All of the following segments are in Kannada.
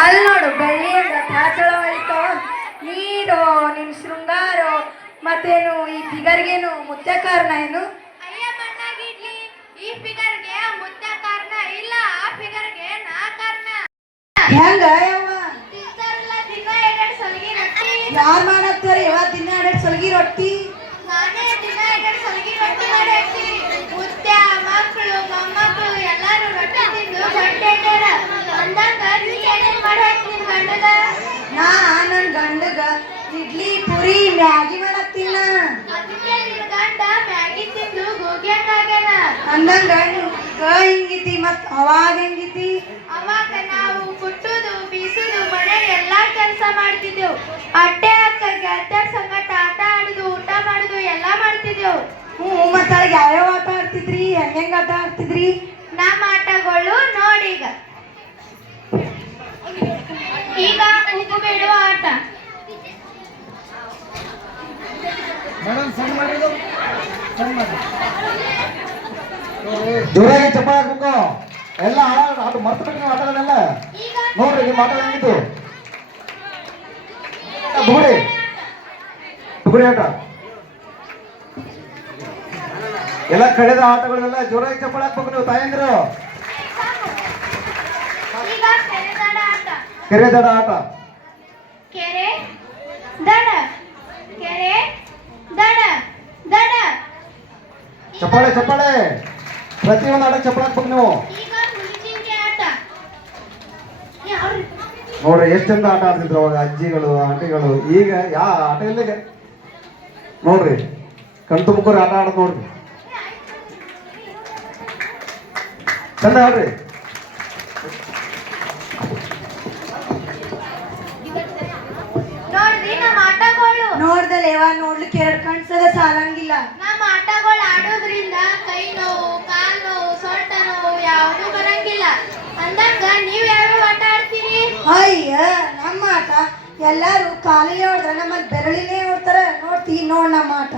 ಅಲ್ಲಿ ನೋಡು ಬೆಳ್ಳಿಯಿಂದ ಐತೋ ನೀನು ನಿನ್ ಶೃಂಗಾರ? ಮತ್ತೇನು ಈ ಫಿಗರ್ಗೇನು ಮುಖ್ಯ ಕಾರಣ ಏನು? ಅಯ್ಯ ಮಣ್ಣಾಗಿಡ್ಲಿ ಈ ಫಿಗರ್ಗೆ ಮುದ್ದ ಕಾರಣ ಇಲ್ಲ ಆ ಫಿಗರ್ಗೆ ನಾ ಕಾರಣ. ಹೆಂಗ ಯವ್ವ? ತಿಂತಾರಲ್ಲ ದಿನ ಎರಡೆರಡು ಸಲಿಗೆ ರೊಟ್ಟಿ. ಯಾರ್ ಮಾಡತ್ತಾರ? ಯಾವ ದಿನ ಎರಡು ಸಲಗಿ ರೊಟ್ಟಿ? ನಾನೇ ದಿನ ಎರಡೆರಡು ಸಲಿಗೆ ರೊಟ್ಟಿ ಮಾಡಿ ಹಾಕ್ತೀನಿ ಮುದ್ದ ಮಕ್ಕಳು ಮೊಮ್ಮಕ್ಕಳು ಎಲ್ಲಾರು ರೊಟ್ಟಿ ತಿಂದು ಹೊಟ್ಟೆಟ್ಟಾರ ಅಂದಂಗ ನೀ ಏನೇನ್ ಮಾಡಿ ಗಂಡಗ ನಾ ನನ್ ಗಂಡಗ ಇಡ್ಲಿ ಪುರಿ ಮ್ಯಾಗಿ ಮಾಡತ್ತಿನ. ಅದಕ್ಕೆ ಗಂಡ ಮ್ಯಾಗಿ ತಿಂದು ಗೋಗ್ಯಾಕಾಗ್ಯಾನ? ಅಂದಂಗ ನೀವ್ ಈಗ ಹಿಂಗಿತಿ ಮತ್ ಅವಾಗ ಹೆಂಗಿತಿ? ಅವಾಗ ನಾವು ಕುಟ್ಟುದು ಬೀಸುದು ಮನೆ ಎಲ್ಲಾ ಕೆಲಸ ಮಾಡ್ತಿದ್ದೆವು. ಅಟ್ಟೆ ಅಕ್ಕ ಗೆಳತಿಯರ ಸಂಗಟ ಆಟ ಆಡುದು ಊಟ ಮಾಡುದು ಎಲ್ಲಾ ಮಾಡ್ತಿದ್ದೆವು. ಹ್ಞೂ ಮತ್ತ ಯಾವ್ಯಾವ ಆಟ ಆಡ್ತಿದ್ರಿ? ಹೆಂಗ್ ಆಟ ಆಡ್ತಿದ್ರಿ? ನಮ್ಮ ಆಟಗಳು ನೋಡೀಗ ಈಗ ಉಗು ಬಿಡುವ ಆಟ. ಜೋರಾಗಿ ಚಪ್ಪಾಳೆ ಹಾಕ್ಬೇಕು. ಎಲ್ಲ ಅದು ಮರ್ತು ಬಿಟ್ಟು ನೀವು ಆಟಗಳನ್ನೆಲ್ಲ. ಈಗ ನೋಡ್ರಿ ನೀವು ಆಟ ಹೆಂಗಿತ್ತು. ಬುಗುಡಿ. ಬುಗುಡಿ ಆಟ. ಎಲ್ಲ ಕಡೆದ ಆಟಗಳೆಲ್ಲ ಜೋರಾಗಿ ಚಪ್ಪಾಳೆ ಹಾಕ್ಬೇಕು ನೀವು ತಾಯಂದಿರು ಈಗ ಕೆರೆ ದಡ ಆಟ ಕೆರೆ ದಡ ಆಟ. ಕೆರೆ ದಡ ಕೆರೆ ದಡ ದಡ. ಚಪ್ಪಾಳೆ ಚಪ್ಪಾಳೆ. ಪ್ರತಿಯೊಂದು ಆಟ ಚಪ್ಪಾಳೆ ಹಾಕ್ಬೇಕು ನೀವು. ಈಗ ಆಟ. ನೋಡ್ರಿ ಎಷ್ಟು ಚಂದ ಆಟ ಆಡ್ತಿದ್ರು ಅವಾಗ ಅಜ್ಜಿಗಳು ಆಂಟಿಗಳು. ಈಗ ಯಾ ಆಟ ಇಲ್ಲ ಈಗ. ನೋಡ್ರಿ ಕಣ್ ತುಂಬ್ಕೋರಿ ಆಟ ಆಡೋದು ನೋಡ್ರಿ. ಚಂದ ಆಡ್ರಿ. ಯಾವ ನೋಡ್ಲಿಕ್ಕೆ ಎರಡ್ ಕಣ್ಸದ ಸಾಲಂಗಿಲ್ಲ. ನಮ್ಮ ಆಟಗಳು ಆಡೋದ್ರಿಂದ ಕೈ ನೋವು ಕಾಲ್ ನೋವು ಸೊಂಟ ನೋವು ಯಾವುದು ಬರಂಗಿಲ್ಲ. ಅಂದಂಗ ನೀವ್ ಯಾವ್ಯಾವ ಆಟ ಆಡ್ತೀರಿ? ಅಯ್ಯ ನಮ್ಮ ಆಟ ಎಲ್ಲಾರು ಕಾಲಿಗೆ ಹೊಡೆದ್ರೆ ನಮ್ಮಲ್ಲಿ ಬೆರಳಿನೇ ಹೊಡ್ತಾರ. ನೋಡ್ತಿ ನೋಡ್ ನಮ್ಮ ಆಟ.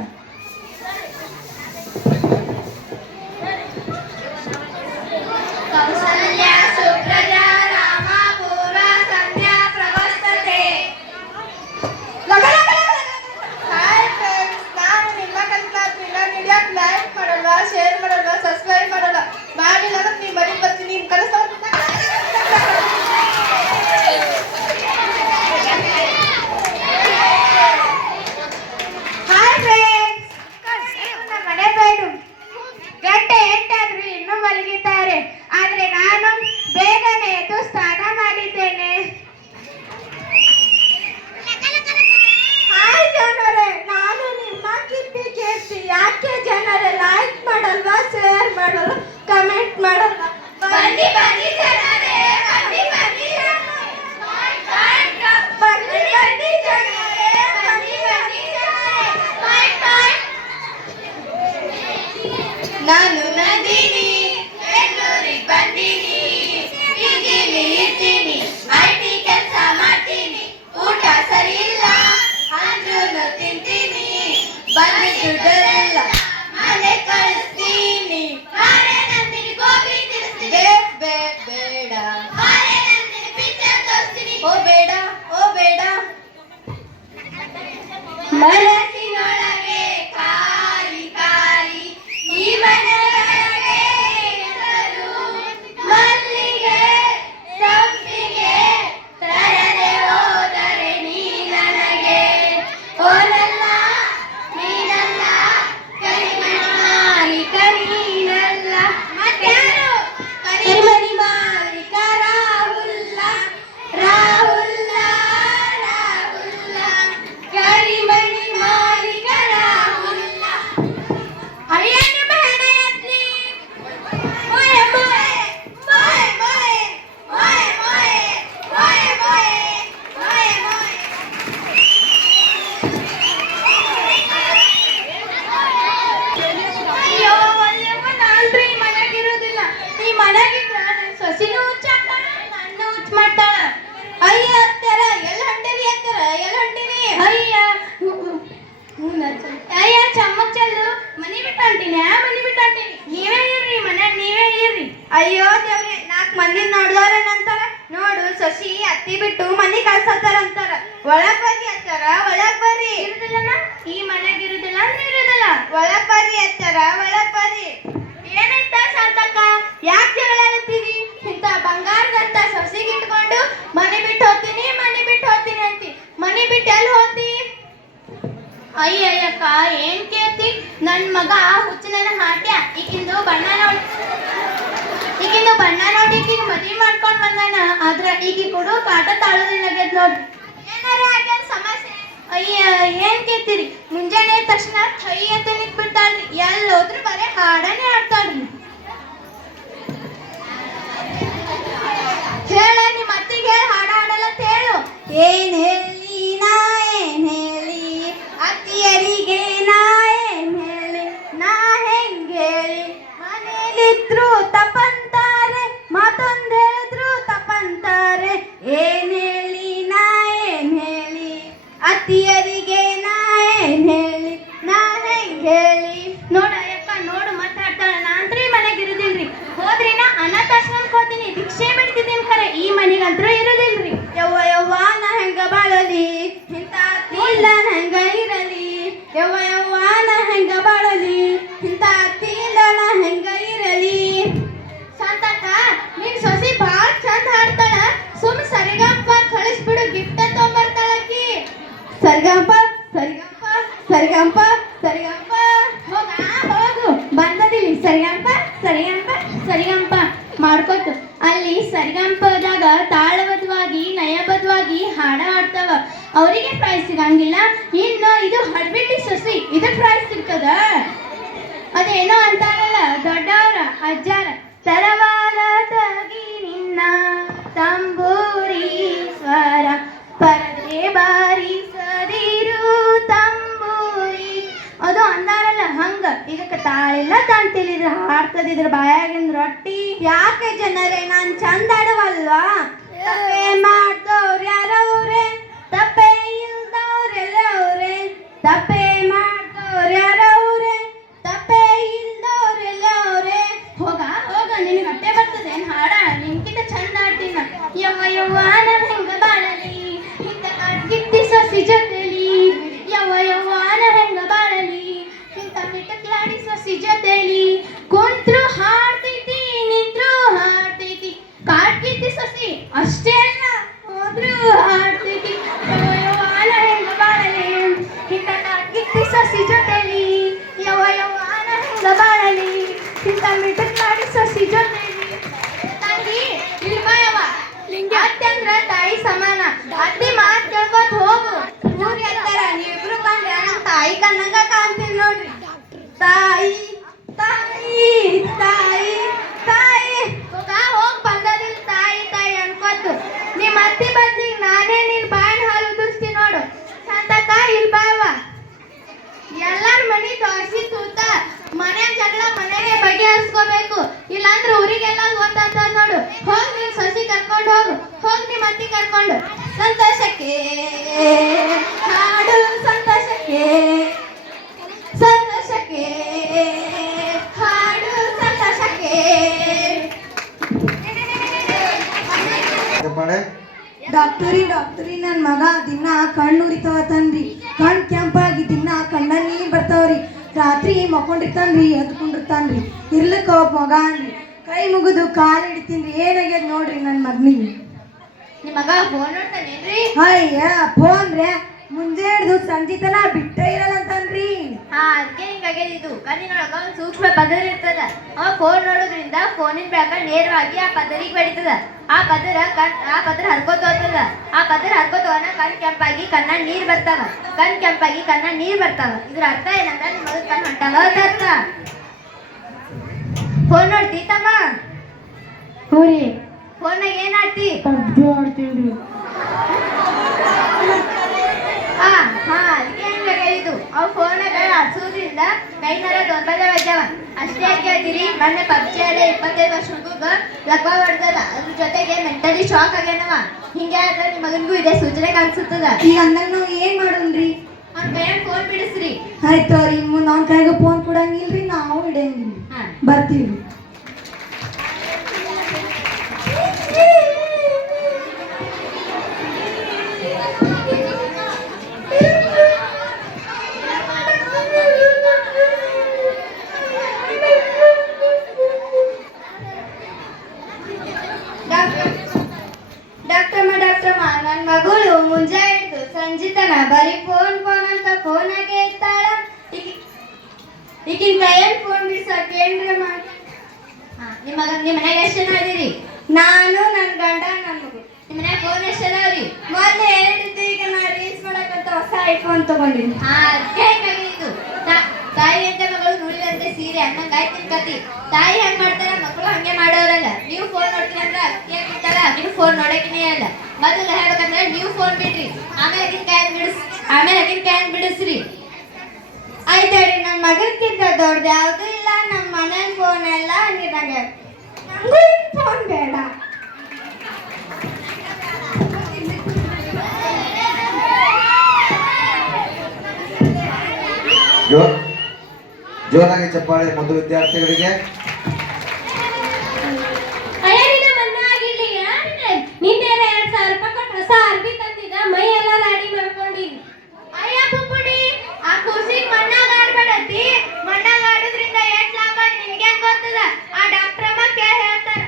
ಅಯ್ಯೋ ದೇವ್ರಿ ನಾಲ್ಕು ಮಂದಿ ನೋಡಿದವ್ರೇನಂತಾರ? ನೋಡು ಸಸಿ ಅತ್ತಿ ಬಿಟ್ಟು ಮನೆ ಕಳ್ಸತ್ತಾರ ಅಂತಾರ ಒಳಗ್ ಬರ್ರಿ ಅತ್ತಾರ ಒಳಗ್ ಬರ್ರಿ. ಇರುದಿಲ್ಲನ ಈ ಮನೆಗ್ ಇರುದಿಲ್ಲ ಅಂದ್ರೆ ಇರುದಿಲ್ಲ. ಒಳಗ್ ಬರ್ರಿ ಅತ್ತಾರ ಒಳಗ್ ಬರ್ರಿ. ಏನಾಯ್ತ ಶಾಂತಕ್ಕ ಯಾಕೆ ಜಗಳ ಆಡ್ತೀರಿ ಇಂತ ಬಂಗಾರದಂತ ಸೊಸಿಗೆ ಇಟ್ಕೊಂಡು ಮನೆ ಬಿಟ್ಟು ಹೋಗ್ತೀನಿ ಮನೆ ಬಿಟ್ಟು ಹೋಗ್ತೀನಿ ಅಂತಿ. ಮನೆ ಬಿಟ್ಟು ಎಲ್ಲಿ ಹೋಗ್ತಿ? ಅಯ್ಯಯ್ಯಕ್ಕ ಏನ್ ಕೇಳ್ತಿ? ನನ್ ಮಗ ಹುಚ್ಚನ ಹಾಟ್ಯ ಈಗಿಂದು ಬಣ್ಣ ನೋಡಿ ಈಗಿಂದು ಬಣ್ಣ ನೋಡಿ ಈಗಿನ ಮದ್ವಿ ಮಾಡ್ಕೊಂಡ್ ಬಂದಾನ ಆದ್ರ ಈಗ ಕೊಡು ಕಾಟ ತಾಳೋದಿಲ್ಲ ಆಗ್ಯದ ನೋಡ್ರಿ. ಏನಾರ ಆಗ್ಯದ ಸಮಸ್ಯೆ? ಅಯ್ಯ ಏನ್ ಕೇಳ್ತೀರಿ? ಮುಂಜಾನೆ ತಕ್ಷಣ ಕೈ ಅಂತ ನಿಂತ್ ಬಿಡ್ತಾಳ್ರಿ ಎಲ್ಲಿ ಹೋದ್ರು ಬರೇ ಹಾಡನೇ ಆಡ್ತಾಳ್ರಿ ಹೇಳ ನಿಮ್ಮ ಅತ್ತಿಗೆ ಸರಿಗಂಪ ಸರಿಗಂಪ ಸರಿಗಂಪ. ಹೋಗಾ, ಹೋಗ. ಬಂದದಿಲ್ಲಿ ಸರಿಗಂಪ ಸರಿಗಂಪ ಸರಿಗಂಪ. ಮಾಡ್ಕೊತು ಅಲ್ಲಿ ಸರಿಗಂಪದಾಗ ತಾಳಬದ್ಧವಾಗಿ ನಯಬದ್ಧವಾಗಿ ಹಾಡ ಹಾಡ್ತಾವ. ಅವರಿಗೆ ಪ್ರೈಸ್ ಸಿಗಂಗಿಲ್ಲ. ಇನ್ನು ಇದು ಹಡ್ಬಿಟ್ಟಿ ಸೊಸಿ. ಇದು ಪ್ರೈಸ್ ಸಿಗ್ತದ? ಅದೇನೋ ಅಂತಾರಲ್ಲ, ದೊಡ್ಡವರ, ಅಜ್ಜಾರ. ತರವಾರ ತಗಿ ನಿನ್ನ ತಂಬೂರಿ ಸ್ವರ. ಪರದೇ ಬಾರಿ ಹಂಗ? ಇದಕ್ಕೆ ತಾಳಿಲ್ಲ ತಂತಿಲಿದ್ರ ಹಾಡ್ತದಿದ್ರ ಬಾಯಾಗಿನ ರೊಟ್ಟಿ. ಯಾಕೆ ಜನರೇ, ನಾನ್ ಚಂದ ಆಡವಲ್ವಾ? ತಪ್ಪೇ ಮಾಡ್ದವ್ರು ಯಾರವ್ರೆ? ತಪ್ಪೇ ಇಲ್ದವ್ರೆಲ್ಲ ಅವ್ರೆ ತಪ್ಪೇ ಮಾಡ್ದವ್ರು ಯಾರವ್ರೆ? ತಪ್ಪೇ ಇಲ್ದವ್ರೆಲ್ಲ ಅವ್ರೆ ಹೋಗ ಹೋಗ, ನಿನಗೆ ಅಟ್ಟೆ ಬರ್ತದೆ ಹಾಡ, ನಿನ್ಕಿಂತ ಚಂದ ಆಡ್ತೀನಿ. ಯವ್ವ ಯವ್ವ ತಾಯಿ ತಾಯಿ ತಾಯಿ ತಾಯಿ. ಹೋಗ ಬಂದದಿಲ್ಲ ತಾಯಿ ತಾಯಿ ಅನ್ಕೋತು. ನಿಮ್ಮ ಅತ್ತಿ ಬಂದಿಗ್ ನಾನೇ ನಿನ್ ಬಾಯಿನ ಹಾಲು ಉದುರ್ಸ್ತೀನಿ ನೋಡು. ಸಂತಕ ಇಲ್ ಬಾವ ಎಲ್ಲಾರ ಮನಿ ದೋಸಿ ತೂತ. ಮನೆ ಜಗಳ ಮನೆಗೆ ಬಗೆಹರಿಸ್ಕೋಬೇಕು. ಇಲ್ಲಾಂದ್ರೆ ಊರಿಗೆಲ್ಲ ಗೊತ್ತಾಗ್ತ ನೋಡು. ಹೋಗಿ ನೀನ್ ಸೊಸಿ ಕರ್ಕೊಂಡು ಹೋಗು. ಹೋಗ್ ನಿಮ್ಮ ಅತ್ತಿ ಕರ್ಕೊಂಡು. ಸಂತೋಷಕ್ಕೆ. ಡಾಕ್ಟರಿ ಡಾಕ್ಟರಿ ನನ್ನ ಮಗ ದಿನ ಕಣ್ಣು ಉರಿತಾವ ತಂದ್ರಿ. ಕಣ್ ಕೆಂಪಾಗಿ ದಿನ ಕಣ್ಣ ನೀರು ಬರ್ತಾವ್ರಿ. ರಾತ್ರಿ ಮಕ್ಕೊಂಡಿರ್ತಾನ್ರಿ ಎದ್ಕೊಂಡಿರ್ತಾನ್ರಿ. ಇರ್ಲಕ್ಕ ಒಬ್ಬ ಮಗ ಅನ್ರಿ. ಕೈ ಮುಗಿದು ಕಾಲು ಹಿಡಿತೀನಿ ಏನಾಗ್ಯದ ನೋಡ್ರಿ ನನ್ನ ಮಗನಿಗೆ. ನಿಮ್ಮ ಮಗ ಫೋನ್ ನೋಡ್ತಾನೇನ್ರಿ? ಅಯ್ಯ ಫೋನ್ ರೇ. ಮುಂಜೆ ಹಿಡ್ದು ಸಂಜೆ ತನ ಬಿಟ್ಟ ಇರಲ್ಲ ಅಂತನ್ರಿ ಹಾ ಅದಕ್ಕೆ ಹಿಂಗಾಗ್ಯದ ಇದು. ಕಣ್ಣಿನೊಳಗ ಒಂದ್ ಸೂಕ್ಷ್ಮ ಪದರ ಇರ್ತದ. ಅವ ಫೋನ್ ನೋಡೋದ್ರಿಂದ ಫೋನಿನ ಬೆಳಕ ನೇರವಾಗಿ ಆ ಪದರಿಗೆ ಬೆಳಿತದ ಆ ಪದರ ಕಣ್ ಆ ಪದರ ಹರ್ಕೋತ ಹೋಗ್ತದ ಆ ಪದರ ಹರ್ಕೋತ ಹೋನ ಕಣ್ ಕೆಂಪಾಗಿ ಕಣ್ಣ ನೀರ್ ಬರ್ತಾವ. ಕಣ್ ಕೆಂಪಾಗಿ ಕಣ್ಣ ನೀರ್ ಬರ್ತಾವ. ಇದ್ರ ಅರ್ಥ ಏನಂದ್ರ ನಿಮ್ಮ ಮಗನ್ ಕಣ್ ಹೊಂಟಾವ ಅಂತ ಅರ್ಥ. ಫೋನ್ ನೋಡ್ತಿ ತಮ್ಮ? ಹೂರಿ ಫೋನ್ನಾಗ ಏನ್ ಆಡ್ತಿ? ಪಬ್ಜಿ ಆಡ್ತೀನಿ ಹಾ ಹಾ ಅದಕ್ಕೆ ಹಿಂಗಾಗ್ಯದ ಇದು ಅವ್ ಫೋನಾಗ ಆಡ್ಸೋದ್ರಿಂದ ಕೈ ನರ ದೊಡ್ಡದ ಬಜ್ಜಾವ ಅಷ್ಟೇ ಕೇಳ್ತೀರಿ ಮೊನ್ನೆ ಪಬ್ಜಿ ಆಡ ಇಪ್ಪತ್ತೈದು ವರ್ಷ ಹುಡುಗ ಲಕ್ವ ಹೊಡ್ದದ ಅದ್ರ ಜೊತೆಗೆ ಮೆಂಟಲಿ ಶಾಕ್ ಆಗ್ಯಾನವ. ಹಿಂಗೆ ಆದ್ರೆ ನಿಮ್ಮ ಮಗನಿಗೂ ಇದೇ ಸೂಚನೆ ಕಾಣಿಸುತ್ತದ. ಈಗ ಅಂದಾಗ ನಾವು ಏನ್ ಮಾಡೋಣ್ರಿ? ಅವ್ನ ಕೈಯಾಗ ಫೋನ್ ಬಿಡಿಸ್ರಿ. ಆಯ್ತು ಅವ್ರಿ ಮುಂದೆ ಅವ್ನ ಕೈಗೆ ಫೋನ್ ಕೊಡಂಗಿಲ್ರಿ ನಾವು ಇಡಂಗಿಲ್ಲ. ಹಾ. ಬರ್ತೀವಿ. ಸಂಜಿತನ ಬರೀ ಫೋನ್ ಫೋನ್ ಅಂತ ಫೋನಾಗೆ ಇರ್ತಾಳ ಈಗಿನ ಕೈಯಲ್ಲಿ ಫೋನ್ ಬಿಡ್ಸಕ್ಕೆ ಏನ್ರ ಮಾಡಿ ನಿಮ್ಮ ನಿಮ್ಮ ಮನೆಗೆ ಎಷ್ಟು ಜನ ಅದೀರಿ ನಾನು ನನ್ನ ಗಂಡ ನನ್ನ ಮಗು. ನಿಮ್ಮ ಮನೆಗೆ ಫೋನ್ ಎಷ್ಟು ಅದಾವ್ರಿ ಮೊದ್ಲು ಹೇಳಿದ್ದು ಈಗ ನಾ ರೀಲ್ಸ್ ಮಾಡಕ್ಕಂತ ಹೊಸ ಐಫೋನ್ ತಗೊಂಡಿನಿ. ಹಿಂಗಾಗಿದ್ದು ತಾಯಿ ಅಂತ ಮಗಳು ನುಡಿದಂತೆ ಸೀರೆ ಅನ್ನಂಗ ಆಯ್ತಿನ ಕತಿ. ತಾಯಿ ಹೆಂಗ್ ಮಾಡ್ತಾರ, ಮಕ್ಕಳು ಹಂಗೆ ಮಾಡೋರಲ್ಲ. ನೀವು ಫೋನ್ ನೋಡ್ತೀರ ಅಂದ್ರೆ ಅಕ್ಕಿ ನೀವು ಫೋನ್ ನೋಡಕಿನೇ ಅಲ್ಲ. ಮೊದಲು ಹೇಳ್ಬೇಕಂದ್ರೆ ನೀವು ಫೋನ್ ಬಿಡ್ರಿ. ಆಮೇಲೆ ಅದಕ್ಕೆ ಕ್ಯಾನ್ ಬಿಡಿಸ್, ಆಮೇಲೆ ಅದಕ್ಕೆ ಕ್ಯಾನ್ ಬಿಡಿಸ್ರಿ. ಆಯ್ತಾಡಿ ನನ್ನ ಮಗನಕ್ಕಿಂತ ದೊಡ್ಡದು ಯಾವುದೂ ಇಲ್ಲ ನಮ್ಮ ಮನೇಲಿ ಫೋನ್ ಎಲ್ಲ ನನಗೆ ನಂಗೂ ಫೋನ್ ಬೇಡ. ಜೋರಾಗಿ ಚಪ್ಪಾಳೆ ಮತ್ತು ವಿದ್ಯಾರ್ಥಿಗಳಿಗೆ ಅಯ್ಯನಿನ ಮನ್ನ ಆಗಿರ್ಲಿ ಯಾರಿನ ನಿನ್ನೆ ಎರಡ್ ಸಾವಿರ ರೂಪಾಯಿ ಕೊಟ್ಟು ಹೊಸ ಅರ್ಬಿ ತಂದಿದ್ದ ಮೈ ಎಲ್ಲ ರೆಡಿ ಮಾಡ್ಕೊಂಡಿನಿ ಅಯ್ಯ ಪುಪ್ಪುಡಿ ಆ ಕುರ್ಸಿಗ್ ಮಣ್ಣಾಗ ಆಡ್ಬೇಡತಿ ಮಣ್ಣಾಗ ಆಡೋದ್ರಿಂದ ಎಷ್ಟ್ ಲಾಭ ನಿನ್ಗೆ ಗೊತ್ತದ ಆ ಡಾಕ್ಟರ್ ಅಮ್ಮ ಕೇಳಿ ಹೇಳ್ತಾರ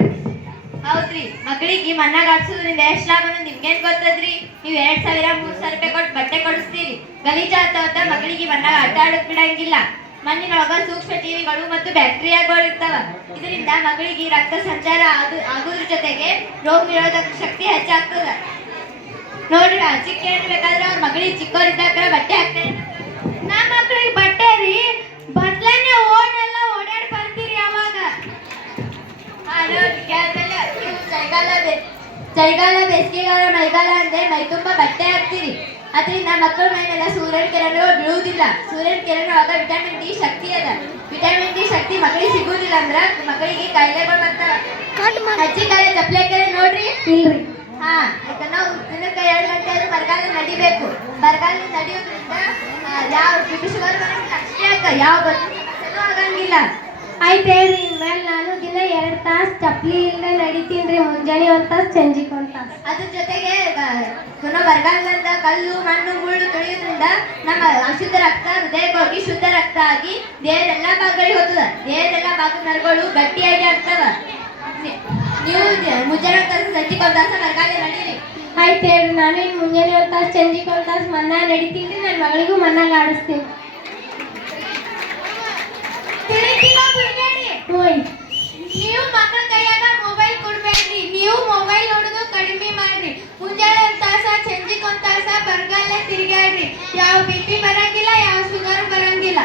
ಹೌದ್ರಿ ಮನ್ನಾಗ ಹಾಕ್ಸೋದ್ರಿಂದ ಎಷ್ಟು ಎಷ್ಟ್ ಲಾಭ ನಿಮ್ಗೇನ್ ಗೊತ್ತದ್ರಿ? ನೀವ್ ಎರಡ್ ಸಾವಿರ, ಮೂರ್ ಸಾವಿರ ರೂಪಾಯಿ ಕೊಟ್ಟು ಬಟ್ಟೆ ಕೊಡಿಸ್ತೀರಿ. ಗಲೀಜಾಗ್ತಾವ ಮಗಳಿಗೆ ಮನ್ನಾಗ ಆಟ ಬಿಡಂಗಿಲ್ಲ. ಮಣ್ಣಿನೊಳಗ ಸೂಕ್ಷ್ಮ ಜೀವಿಗಳು ಮತ್ತು ಬ್ಯಾಕ್ಟೀರಿಯಾಗಳು ಇರ್ತಾವ. ಇದರಿಂದ ಮಗಳಿಗೆ ರಕ್ತ ಸಂಚಾರ ಆಗು, ಆಗೋದ್ರ ಜೊತೆಗೆ ರೋಗ ನಿರೋಧಕ ಶಕ್ತಿ ಹೆಚ್ಚಾಗ್ತದ. ನೋಡ್ರಿ ಚಿಕ್ಕ ಬೇಕಾದ್ರೆ ಅವ್ರ ಮಗಳಿಗೆ ಚಿಕ್ಕವರಿದ್ದಾಗ ಬಟ್ಟೆ ಹಾಕ್ತಾರೆ ನಮ್ಮ ಮಕ್ಳಿಗೆ ಬಟ್ಟೆ ರೀ, ಬದ್ಲನೆ ಓಣೆಲ್ಲ ಚಳಿಗಾಲ ಚಳಿಗಾಲ ಬೇಸಿಗೆಗಾಲ ಮಳೆಗಾಲ ಅಂದ್ರೆ ಮೈ ತುಂಬಾ ಬಟ್ಟೆ ಹಾಕ್ತೀರಿ. ಅದರಿಂದ ಮಕ್ಕಳ ಮೇಲೆಲ್ಲ ಸೂರ್ಯನ ಕಿರಣಗಳು ಬೀಳುವುದಿಲ್ಲ. ಸೂರ್ಯನ ಕಿರಣ ಆಗ ವಿಟಮಿನ್ ಡಿ ಶಕ್ತಿ ಅದ. ವಿಟಮಿನ್ ಡಿ ಶಕ್ತಿ ಮಕ್ಕಳಿಗೆ ಸಿಗುವುದಿಲ್ಲ ಅಂದ್ರ ಮಕ್ಕಳಿಗೆ ಕಾಯಿಲೆಗಳು ಬರ್ತಾವ. ಅಜ್ಜಿ ಕಾಲ ಚಪ್ಪಲೆ ಕೆರೆ ನೋಡ್ರಿ? ಇಲ್ರಿ. ಹಾ ಯಾಕಂದ್ರೆ ನಾವು ದಿನಕ್ಕೆ ಎರಡು ಗಂಟೆ ಆದ್ರೂ ಬರಗಾಲ ನಡಿಬೇಕು. ಬರಗಾಲ ನಡೆಯೋದ್ರಿಂದ ಯಾವ ಶುಗರ್ ಬರಂಗಿಲ್ಲ ಅಷ್ಟೇ ಯಾವ ಆಗಂಗಿಲ್ಲ. ಆಯ್ತು ಹೇಳ್ರಿ. ಇನ್ಮೇಲೆ ನಾನು ದಿನ ಎರಡು ತಾಸು ಚಪ್ಪಲಿ ಇಲ್ಲದೆ ನಡಿತೀನಿ ರೀ ಮುಂಜಾನೆ ಒಂದು ತಾಸು ಸಂಜೆಗೆ ಒಂದು ತಾಸು. ಅದ್ರ ಜೊತೆಗೆ ಪುನಃ ಬರಗಾಲದಿಂದ ಕಲ್ಲು ಮಣ್ಣು ಮುಳ್ಳು ತುಳಿಯೋದ್ರಿಂದ ನಮ್ಮ ಅಶುದ್ಧ ರಕ್ತ ಹೃದಯಕ್ಕೆ ಹೋಗಿ ಶುದ್ಧ ರಕ್ತ ಆಗಿ ದೇಹದೆಲ್ಲ ಭಾಗಗಳಿಗೆ ಹೋಗ್ತದ. ದೇಹದೆಲ್ಲ ಭಾಗದ ನರಗಳು ಗಟ್ಟಿಯಾಗಿ ಆಗ್ತವ ನೀವು ಮುಂಜಾನೆ ಒಂದು ತಾಸು ಸಂಜೆಗೆ ಒಂದು ತಾಸು ಬರಗಾಲ ನಡೀರಿ. ಆಯ್ತು ಹೇಳಿ ನಾನು ಇನ್ನು ಮುಂಜಾನೆ ಒಂದು ತಾಸು ಸಂಜೆಗೆ ಒಂದು ತಾಸು ಮನ್ನ ನಡಿತೀನಿ ನನ್ನ ಮಗಳಿಗೂ ಮನ್ನಾಗ ಆಡಿಸ್ತೀನಿ ಮೊಬೈಲ್ ನೀವು ಮಕ್ಕಳ ಕೈಯಾಗ ಮೊಬೈಲ್ ಕೊಡ್ಬೇಡ್ರಿ ನೀವು ಮೊಬೈಲ್ ನೋಡೋದು ಕಡಿಮೆ ಮಾಡ್ರಿ ಮುಂಜಾನೆ ಒಂದು ತಾಸ ಸಂಜೆಗೆ ಒಂದು ತಾಸ ಬರಗಾಲ ತಿರುಗಾಡ್ರಿ ಯಾವ ಬಿ ಪಿ ಬರಂಗಿಲ್ಲ ಯಾವ ಶುಗರ್ ಬರಂಗಿಲ್ಲ